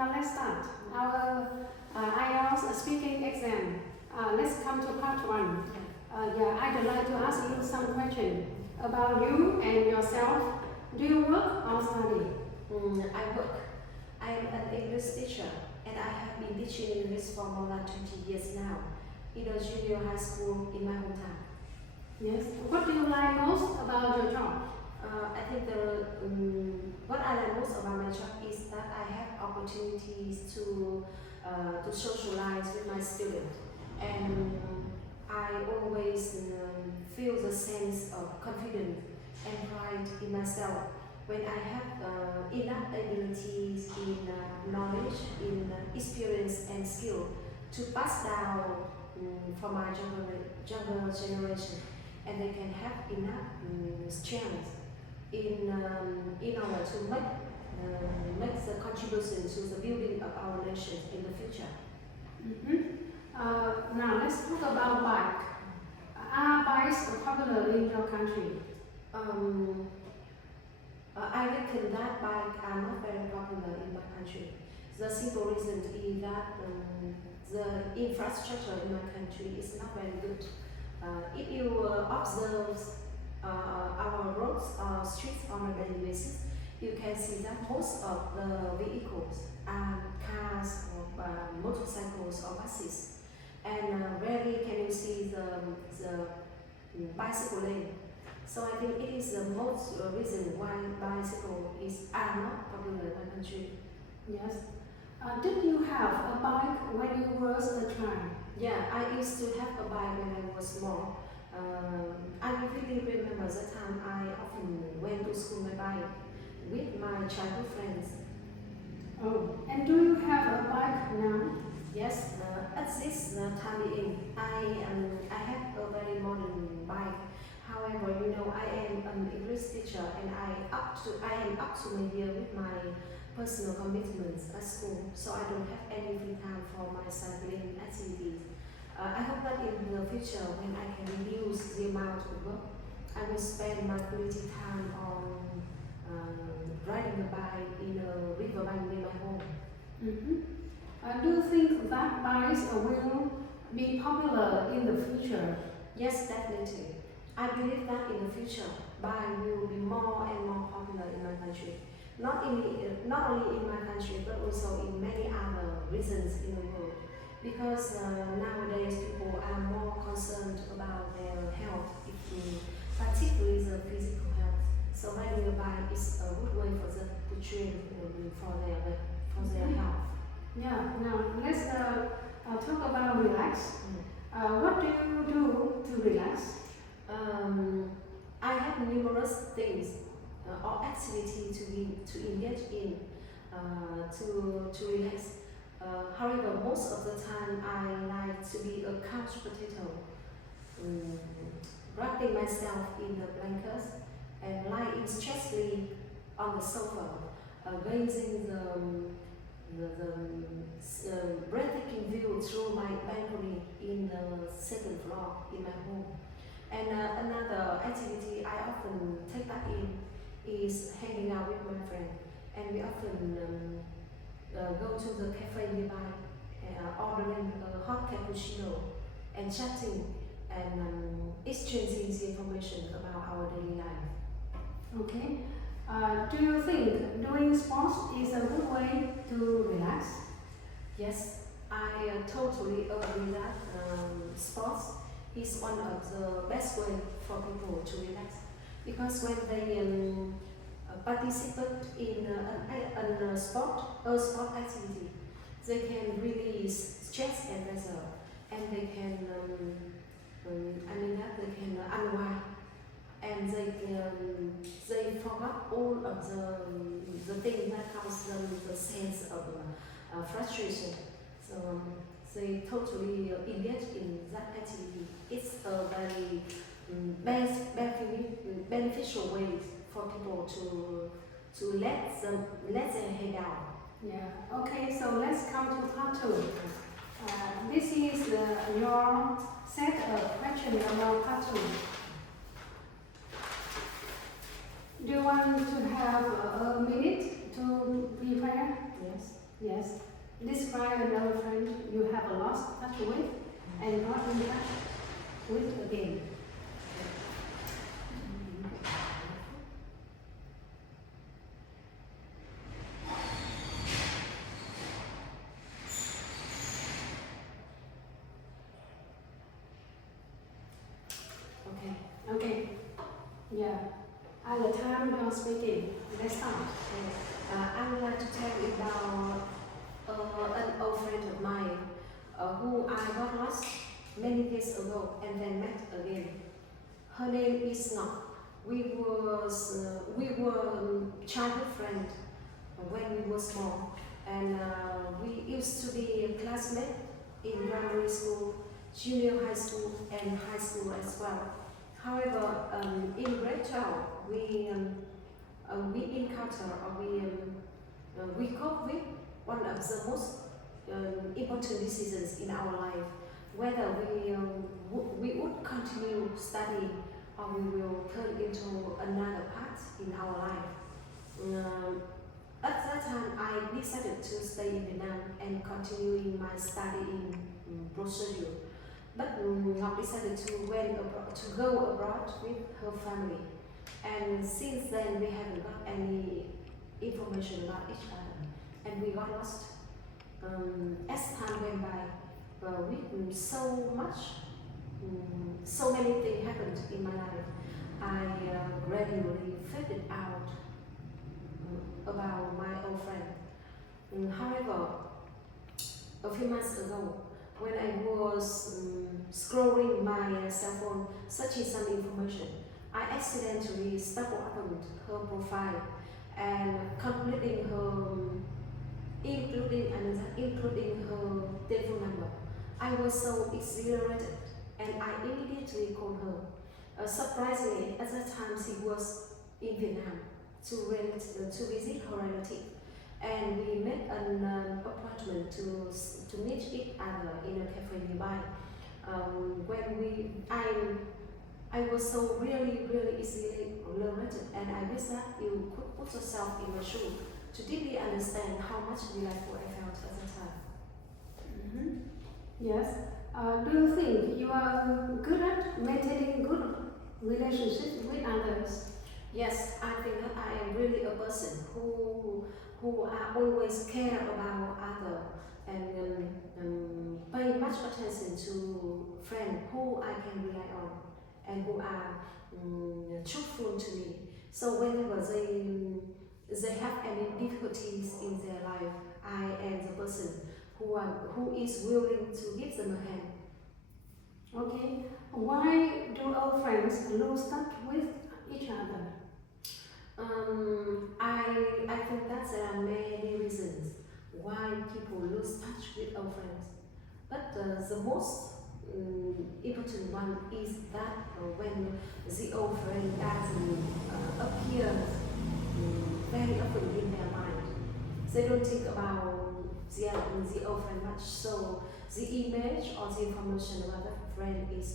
now let's start our IELTS speaking exam. Let's come to part one. I'd like to ask you some questions about you and yourself. Do you work or study? I work. I am an English teacher and I have been teaching English for more than 20 years now in a junior high school in my hometown. Yes. What do you like most about your job? I think what I like most about my job is that I have opportunities to socialize with my students, and I always feel the sense of confidence and pride in myself when I have enough abilities in knowledge, in experience and skill to pass down for my younger generation, and they can have enough strength in order to make the contribution to the building of our nation in the future. Now let's talk about bike. Are bikes popular in your country? I reckon that bikes are not very popular in my country. The simple reason is that the infrastructure in my country is not very good. If you observe our roads or streets on a daily basis, you can see that most of the vehicles are cars or motorcycles or buses, and rarely can you see the bicycle lane. So I think it is the most reason why bicycles are not popular in my country. Yes. Did you have a bike when you were a child? Yeah, I used to have a bike when I was small. I really remember the time I often went to school by bike with my childhood friends. Oh, and do you have a bike now? Yes, at this time I have a very modern bike. However, I am an English teacher and I am up to my ear with my personal commitments at school, so I don't have any free time for my cycling activities. I hope that in the future, when I can reduce the amount of work, I will spend my quality time on riding a bike in a riverbank near my home. Do you think that bikes will be popular in the future? Yes, definitely. I believe that in the future, bike will be more and more popular in my country. Not only in my country, but also in many other regions in the world. Because nowadays people are more concerned about their health, particularly the physical health. So riding a bike is a good way for them to train for their health. Yeah. Now let's talk about relax. What do you do to relax? I have numerous things or activity to engage in to relax. However, most of the time I like to be a couch potato, wrapping myself in the blankets and lying stressfully on the sofa, gazing the breathtaking view through my balcony in the second floor in my home. And another activity I often take part in is hanging out with my friend, and we often go to the cafe nearby, ordering a hot cappuccino and chatting and exchanging information about our daily life. Okay. Do you think doing sports is a good way to relax? Yes, I totally agree that sports is one of the best way for people to relax, because when they participate in a sport activity, they can release stress and pressure, and they can they can unwind, and they forget all of the things that cause them the sense of frustration. So they totally engage in that activity. It's a very beneficial way for people to let their head down. Yeah. Okay. So let's come to part two. This is your set of questions about part two. Do you want to have a minute to prepare? Yes. Yes. Describe another friend you have lost touch with and got in touch with again. Okay. Okay. Yeah. At the time you're speaking, let's start. I would like to tell you about an old friend of mine who I got lost many years ago and then met again. Her name is Ngọc. We were childhood friends when we were small, and we used to be classmates in primary school, junior high school, and high school as well. However, in grade 12, we encounter or we cope with one of the most important decisions in our life, whether we would continue studying or we will turn into another path in our life. At that time, I decided to stay in Vietnam and continuing my study in procedure. But Ngọc decided to go abroad with her family. And since then, we haven't got any information about each other, and we got lost. As time went by, with so many things happened in my life. I gradually figured out about my old friend. However, a few months ago, when I was scrolling my cell phone, searching some information, I accidentally stumbled upon her profile and completing her, including her telephone number. I was so exhilarated and I immediately called her. Surprisingly, at that time she was in Vietnam to visit her relative, and we made an appointment to meet each other in a cafe nearby. I was so really easily exhilarated, and I wish that you could put yourself in my shoe to deeply understand how much delightful I felt at the time. Mm-hmm. Yes. Do you think you are good at maintaining good relationships with others? Yes, I think that I am really a person who I always care about others and pay much attention to friends who I can rely on and who are truthful to me. So whenever they have any difficulties in their life, I am the person who is willing to give them a hand. Okay. Why do old friends lose touch with each other? I think that there are many reasons why people lose touch with old friends. But the most important one is that when the old friend doesn't appear very often in their mind, they don't think about the old friend much. So the image or the information about that friend is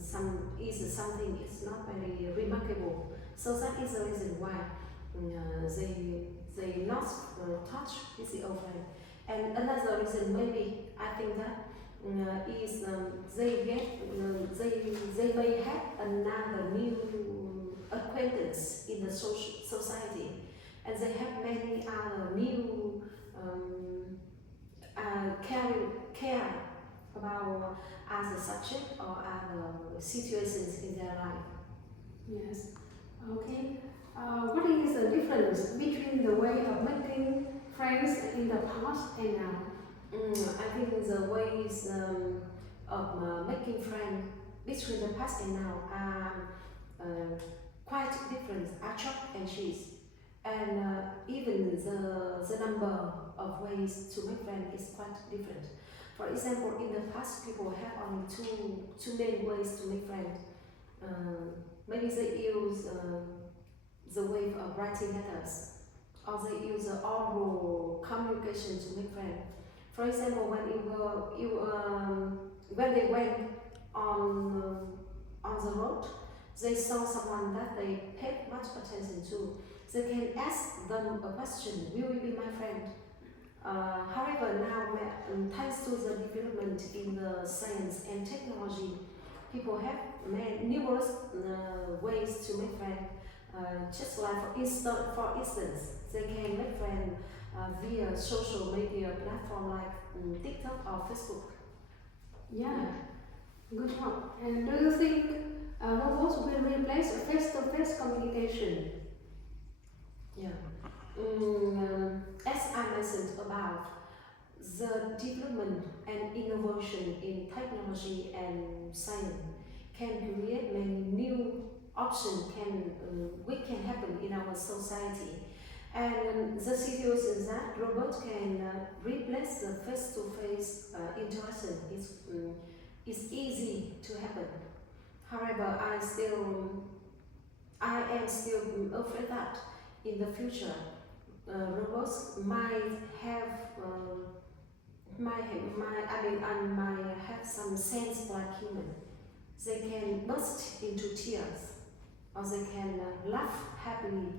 something is not very remarkable. So that is the reason why they lost touch with the old friend. And another reason maybe I think that is they may have another new acquaintance in the society, and they have many other new care about other subject or other situations in their life. Yes. Okay. What is the difference between the way of making friends in the past and now? I think the ways of making friends between the past and now are quite different, are chalk and cheese. And even the number of ways to make friends is quite different. For example, in the past, people have only two main ways to make friends. Maybe they use the way of writing letters, or they use the oral communication to make friends. For example, when they went on the road, they saw someone that they paid much attention to. They can ask them a question: "Will you be my friend?" However, now thanks to the development in the science and technology, people have made numerous ways to make friends. Just like for instance, they can make friends via social media platform like TikTok or Facebook. Yeah, good job. And do you think robots will replace face-to-face communication? Yeah. As I mentioned about the development and innovation in technology and science can create many new options which can happen in our society. And the situation that robots can replace the face-to-face interaction is easy to happen. However, I am still afraid that in the future robots might have might have some sense like human. They can burst into tears, or they can laugh happily,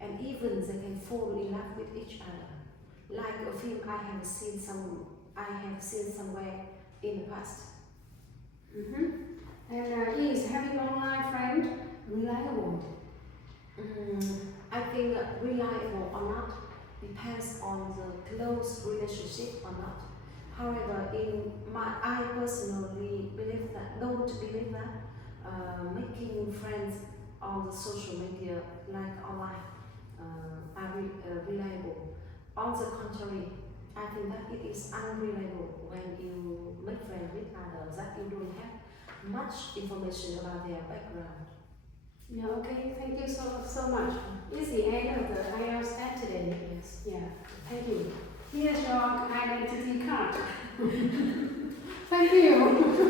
and even they can fall in love with each other. Like a film I have seen somewhere in the past. Mm-hmm. And is having online friend reliable? I think reliable or not depends on the close relationship or not. However, I personally don't believe that making friends on the social media like online reliable. On the contrary, I think that it is unreliable when you make friends with others that you don't have much information about their background. Yeah, okay, thank you so much. It's the end of the IELTS test today. Yes. Yeah, thank you. Here's your identity card. Thank you.